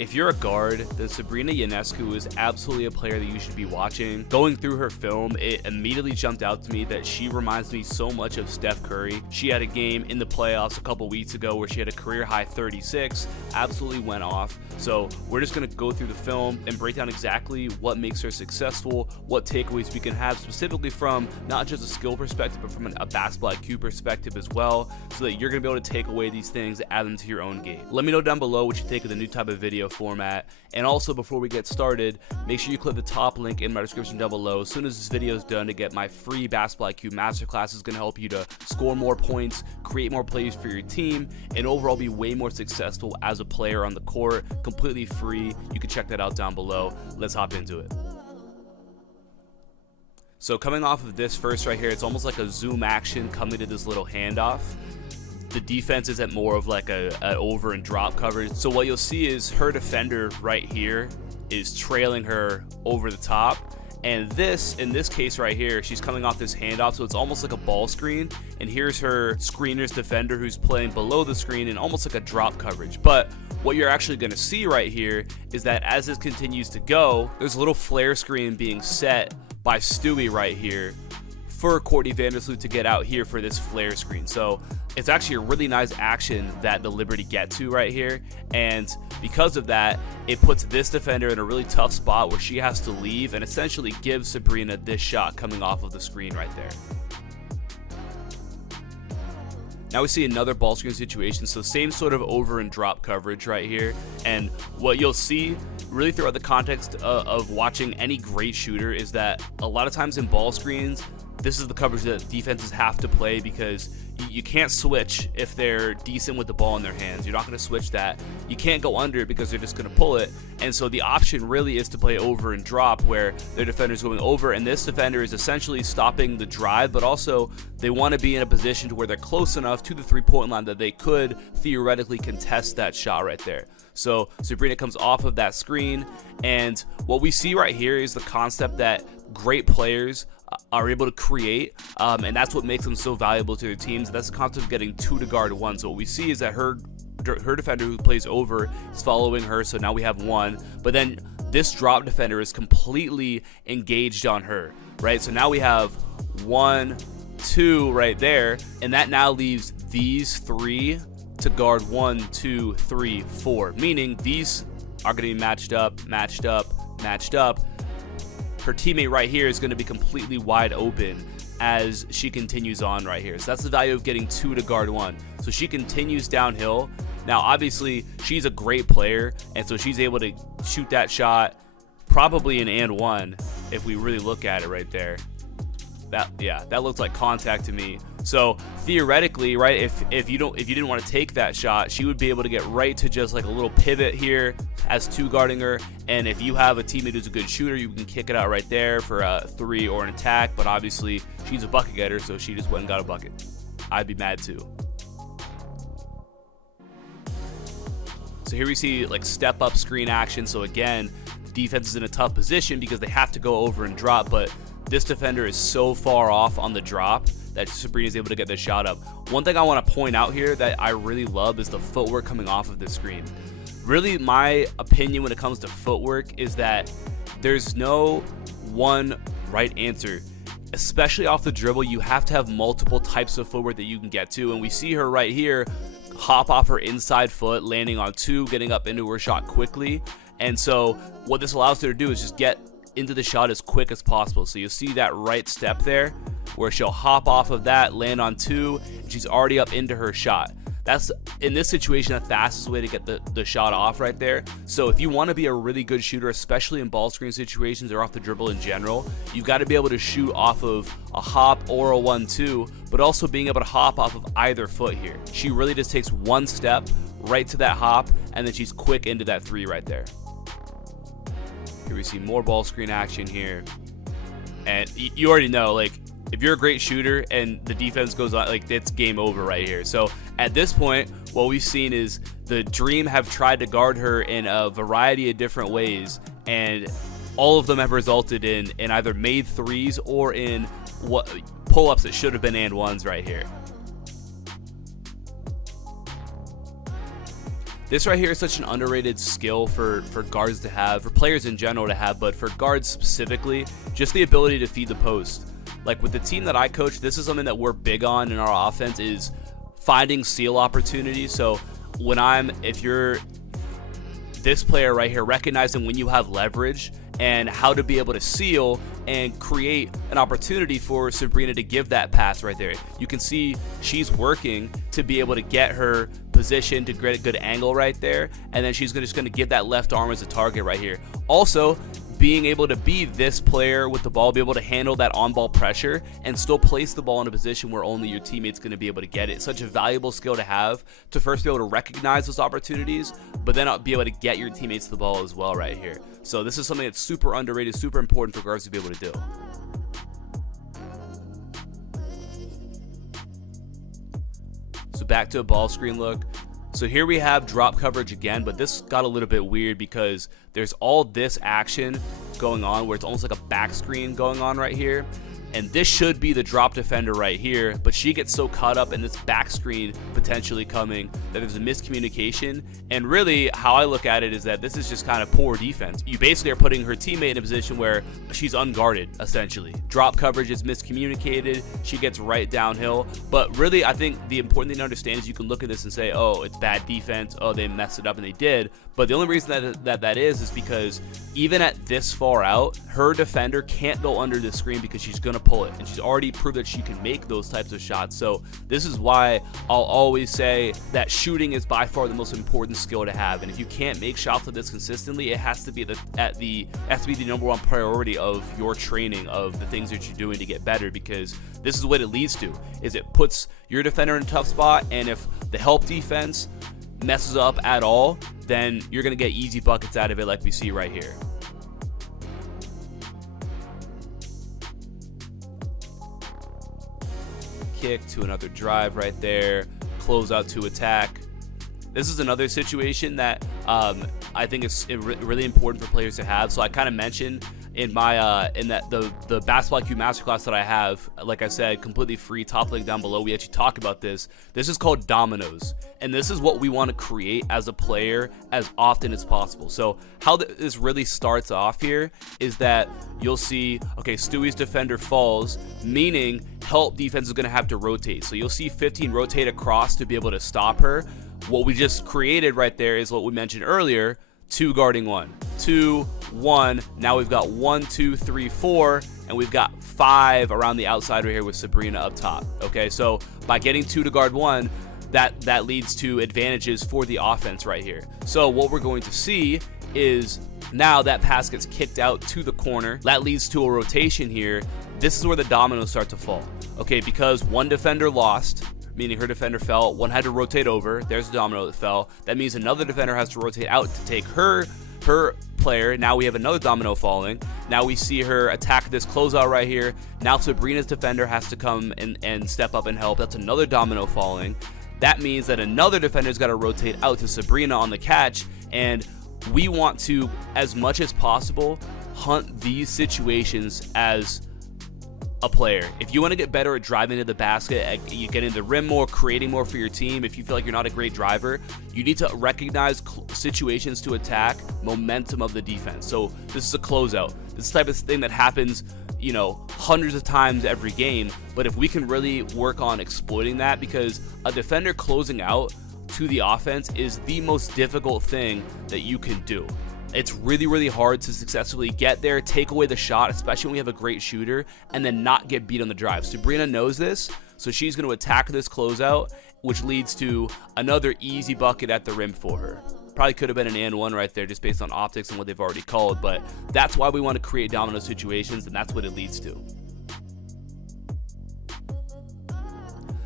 If you're a guard, then Sabrina Ionescu is absolutely a player that you should be watching. Going through her film, it immediately jumped out to me that she reminds me so much of Steph Curry. She had a game in the playoffs a couple weeks ago where she had a career high 36, absolutely went off. So we're just going to go through the film and break down exactly what makes her successful, what takeaways we can have specifically from not just a skill perspective, but from a basketball IQ perspective as well, so that you're going to be able to take away these things and add them to your own game. Let me know down below what you think of the new type of video format. And also, before we get started, make sure you click the top link in my description down below as soon as this video is done to get my free Basketball IQ Masterclass. Is going to help you to score more points, create more plays for your team, and overall be way more successful as a player on the court. Completely free. You can check that out down below. Let's hop into it. So coming off of this first right here, it's almost like a zoom action coming to this little handoff. The defense is at more of like a over and drop coverage. So what you'll see is her defender right here is trailing her over the top. And this, in this case right here, she's coming off this handoff, so it's almost like a ball screen. And here's her screener's defender who's playing below the screen in almost like a drop coverage. But what you're actually going to see right here is that as this continues to go, there's a little flare screen being set by Stewie right here for Courtney Vandersloot to get out here for this flare screen. So it's actually a really nice action that the Liberty get to right here, and because of that, it puts this defender in a really tough spot where she has to leave and essentially gives Sabrina this shot coming off of the screen right there. Now we see another ball screen situation, so same sort of over and drop coverage right here. And what you'll see really throughout the context of watching any great shooter is that a lot of times in ball screens, this is the coverage that defenses have to play, because you can't switch if they're decent with the ball in their hands. You're not going to switch that. You can't go under because they're just going to pull it. And so the option really is to play over and drop, where their defender's going over, and this defender is essentially stopping the drive, but also they want to be in a position to where they're close enough to the three-point line that they could theoretically contest that shot right there. So Sabrina comes off of that screen, and what we see right here is the concept that great players are able to create, and that's what makes them so valuable to their teams. That's the concept of getting two to guard one. So what we see is that her defender who plays over is following her, so now we have one, but then this drop defender is completely engaged on her, right? So now we have 1, 2 right there, and that now leaves these three to guard 1, 2, 3, 4, meaning these are going to be matched up, matched up, matched up. Her teammate right here is going to be completely wide open as she continues on right here. So that's the value of getting 2 to guard 1. So she continues downhill. Now, obviously, she's a great player, and so she's able to shoot that shot probably an and one if we really look at it right there. That looks like contact to me. So theoretically, right, if you didn't want to take that shot, she would be able to get right to just like a little pivot here as two guarding her. And if you have a teammate who's a good shooter, you can kick it out right there for a 3 or an attack. But obviously, she's a bucket getter, so she just went and got a bucket. I'd be mad too. So here we see like step up screen action. So again, defense is in a tough position because they have to go over and drop, but this defender is so far off on the drop that Sabrina is able to get the shot up. One thing I want to point out here that I really love is the footwork coming off of the screen. Really, my opinion when it comes to footwork is that there's no one right answer. Especially off the dribble, you have to have multiple types of footwork that you can get to, and we see her right here hop off her inside foot, landing on 2, getting up into her shot quickly. And so what this allows her to do is just get into the shot as quick as possible. So you'll see that right step there where she'll hop off of that, land on 2, and she's already up into her shot. That's, in this situation, the fastest way to get the shot off right there. So if you want to be a really good shooter, especially in ball screen situations or off the dribble in general, you've got to be able to shoot off of a hop or a 1-2, but also being able to hop off of either foot here. She really just takes one step right to that hop, and then she's quick into that 3 right there. Here we see more ball screen action here. And you already know, like, if you're a great shooter and the defense goes on, like, it's game over right here. So at this point, what we've seen is the Dream have tried to guard her in a variety of different ways, and all of them have resulted in either made 3s or in what pull-ups that should have been and 1s right here. This right here is such an underrated skill for guards to have, for players in general to have, but for guards specifically, just the ability to feed the post. Like with the team that I coach, this is something that we're big on in our offense, is finding steal opportunities. So if you're this player right here, recognizing when you have leverage and how to be able to seal and create an opportunity for Sabrina to give that pass right there. You can see she's working to be able to get her position to get a good angle right there, and then she's just going to give that left arm as a target right here. Also, being able to be this player with the ball, be able to handle that on-ball pressure and still place the ball in a position where only your teammate's going to be able to get it. It's such a valuable skill to have, to first be able to recognize those opportunities, but then be able to get your teammates the ball as well right here. So this is something that's super underrated, super important for guards to be able to do. So back to a ball screen look. So here we have drop coverage again, but this got a little bit weird because there's all this action going on where it's almost like a back screen going on right here. And this should be the drop defender right here, but she gets so caught up in this back screen potentially coming that there's a miscommunication. And really, how I look at it is that this is just kind of poor defense. You basically are putting her teammate in a position where she's unguarded, essentially. Drop coverage is miscommunicated. She gets right downhill. But really, I think the important thing to understand is you can look at this and say, oh, it's bad defense. Oh, they messed it up, and they did. But the only reason that is because even at this far out, her defender can't go under the screen because she's going to pull it, and she's already proved that she can make those types of shots. So this is why I'll always say that shooting is by far the most important skill to have, and if you can't make shots like this consistently, it has to be the number one priority of your training, of the things that you're doing to get better, because this is what it leads to, is it puts your defender in a tough spot, and if the help defense messes up at all, then you're going to get easy buckets out of it like we see right here. Kick to another drive right there, close out to attack. This is another situation that I think is really important for players to have. So I kind of mentioned in my the Basketball IQ Masterclass that I have, like I said, completely free, top link down below. We actually talk about this. This is called dominoes, and this is what we want to create as a player as often as possible. So how this really starts off here is that you'll see, okay, Stewie's defender falls, meaning help defense is going to have to rotate. So you'll see 15 rotate across to be able to stop her. What we just created right there is what we mentioned earlier, 2 guarding 1, 2, 1. Now we've got 1, 2, 3, 4, and we've got 5 around the outside right here with Sabrina up top. Okay, so by getting 2 to guard 1, that leads to advantages for the offense right here. So what we're going to see is now that pass gets kicked out to the corner. That leads to a rotation here. This is where the dominoes start to fall. Okay, because one defender lost, meaning her defender fell, one had to rotate over, there's a domino that fell. That means another defender has to rotate out to take her player. Now we have another domino falling. Now we see her attack this closeout right here. Now Sabrina's defender has to come and step up and help. That's another domino falling. That means that another defender's got to rotate out to Sabrina on the catch, and we want to, as much as possible, hunt these situations as a player. If you want to get better at driving to the basket, at you getting the rim more, creating more for your team, if you feel like you're not a great driver, you need to recognize situations to attack momentum of the defense. So this is a closeout. This is the type of thing that happens, you know, hundreds of times every game. But if we can really work on exploiting that, because a defender closing out to the offense is the most difficult thing that you can do. It's really, really hard to successfully get there, take away the shot, especially when we have a great shooter, and then not get beat on the drive. Sabrina knows this, so she's going to attack this closeout, which leads to another easy bucket at the rim for her. Probably could have been an and one right there just based on optics and what they've already called, but that's why we want to create domino situations, and that's what it leads to.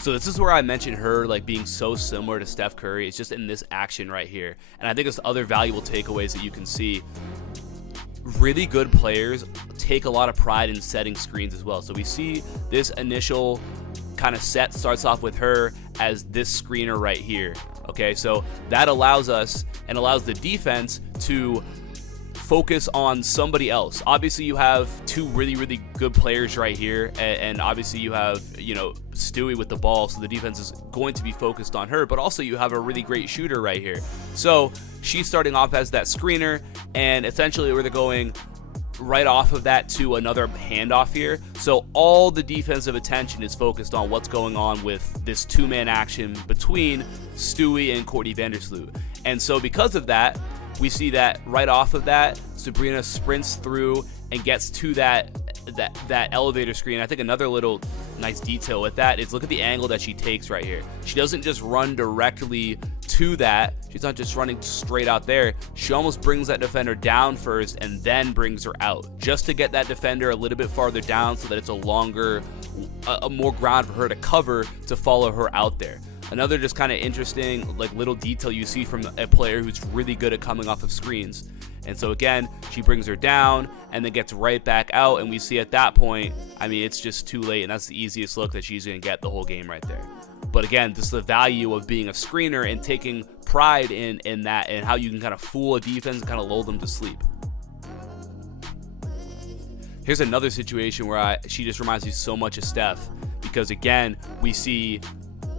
So this is where I mentioned her like being so similar to Steph Curry. It's just in this action right here. And I think there's other valuable takeaways that you can see. Really good players take a lot of pride in setting screens as well. So we see this initial kind of set starts off with her as this screener right here. Okay, so that allows us and allows the defense to focus on somebody else. Obviously, you have two really good players right here, and obviously you have, Stewie with the ball, so the defense is going to be focused on her, but also you have a really great shooter right here. So she's starting off as that screener, and essentially we're going right off of that to another handoff here. So all the defensive attention is focused on what's going on with this two-man action between Stewie and Courtney Vandersloot. And so because of that, we see that right off of that, Sabrina sprints through and gets to that elevator screen. I think another little nice detail with that is look at the angle that she takes right here. She doesn't just run directly to that. She's not just running straight out there. She almost brings that defender down first and then brings her out, just to get that defender a little bit farther down so that it's a more ground for her to cover to follow her out there. Another just kind of interesting little detail you see from a player who's really good at coming off of screens. And so again, she brings her down and then gets right back out, and we see at that point, it's just too late, and that's the easiest look that she's going to get the whole game right there. But again, this is the value of being a screener and taking pride in that, and how you can kind of fool a defense and kind of lull them to sleep. Here's another situation where she just reminds me so much of Steph, because again, we see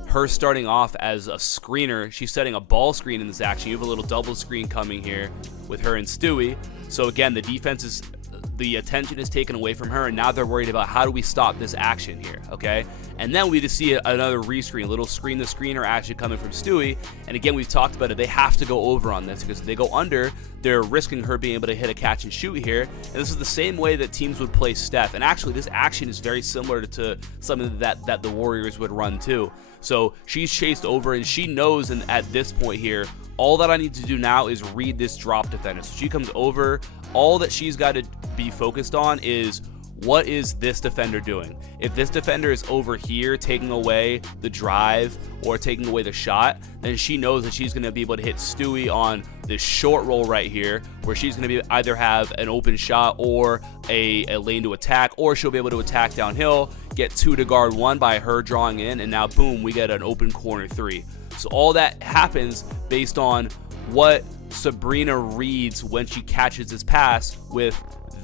her starting off as a screener. She's setting a ball screen in this action. You have a little double screen coming here with her and Stewie. So again, the attention is taken away from her, and now they're worried about how do we stop this action here, okay? And then we just see another rescreen, a little screen the screener action coming from Stewie. And again, we've talked about it. They have to go over on this, because if they go under, they're risking her being able to hit a catch and shoot here. And this is the same way that teams would play Steph. And actually, this action is very similar to something that the Warriors would run too. So she's chased over, and she knows, and at this point here, all that I need to do now is read this drop defender. So she comes over. All that she's got to be focused on is, what is this defender doing? If this defender is over here taking away the drive or taking away the shot, then she knows that she's going to be able to hit Stewie on this short roll right here, where she's going to be either have an open shot or a lane to attack, or she'll be able to attack downhill, get 2 to guard 1 by her drawing in, and now boom, we get an open corner 3. So all that happens based on what Sabrina reads when she catches this pass with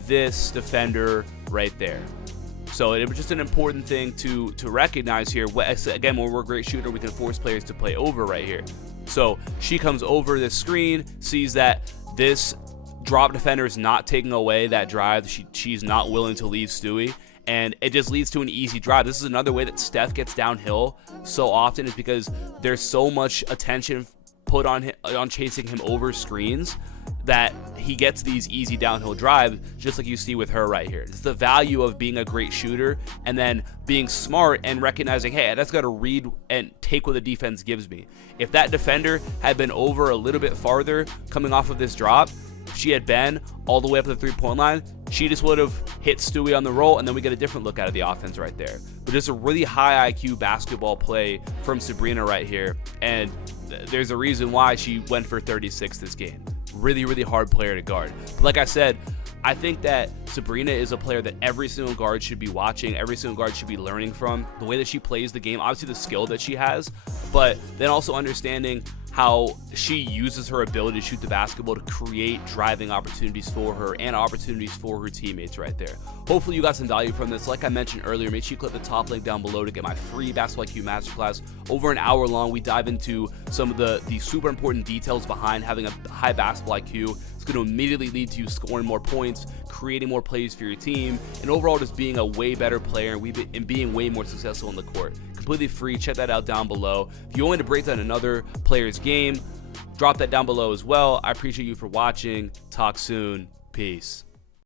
this defender right there. So it was just an important thing to recognize here. Again, when we're a great shooter, we can force players to play over right here. So she comes over this screen, sees that this drop defender is not taking away that drive. She's not willing to leave Stewie, and it just leads to an easy drive. This is another way that Steph gets downhill so often, is because there's so much attention put on chasing him over screens that he gets these easy downhill drives, just like you see with her right here. It's the value of being a great shooter and then being smart and recognizing, hey, I just got to read and take what the defense gives me. If that defender had been over a little bit farther coming off of this drop, if she had been all the way up to the three-point line, she just would have hit Stewie on the roll, and then we get a different look out of the offense right there. But just a really high IQ basketball play from Sabrina right here, and there's a reason why she went for 36 this game. Really hard player to guard. But like I said, I think that Sabrina is a player that every single guard should be watching, every single guard should be learning from. The way that she plays the game, obviously the skill that she has, but then also understanding how she uses her ability to shoot the basketball to create driving opportunities for her and opportunities for her teammates right there. Hopefully you got some value from this. Like I mentioned earlier, make sure you click the top link down below to get my free Basketball IQ Masterclass. Over an hour long, we dive into some of the super important details behind having a high basketball IQ. It's going to immediately lead to you scoring more points, creating more plays for your team, and overall just being a way better player and being way more successful in the court. Completely free. Check that out down below. If you want to break down another player's game, drop that down below as well. I appreciate you for watching. Talk soon. Peace.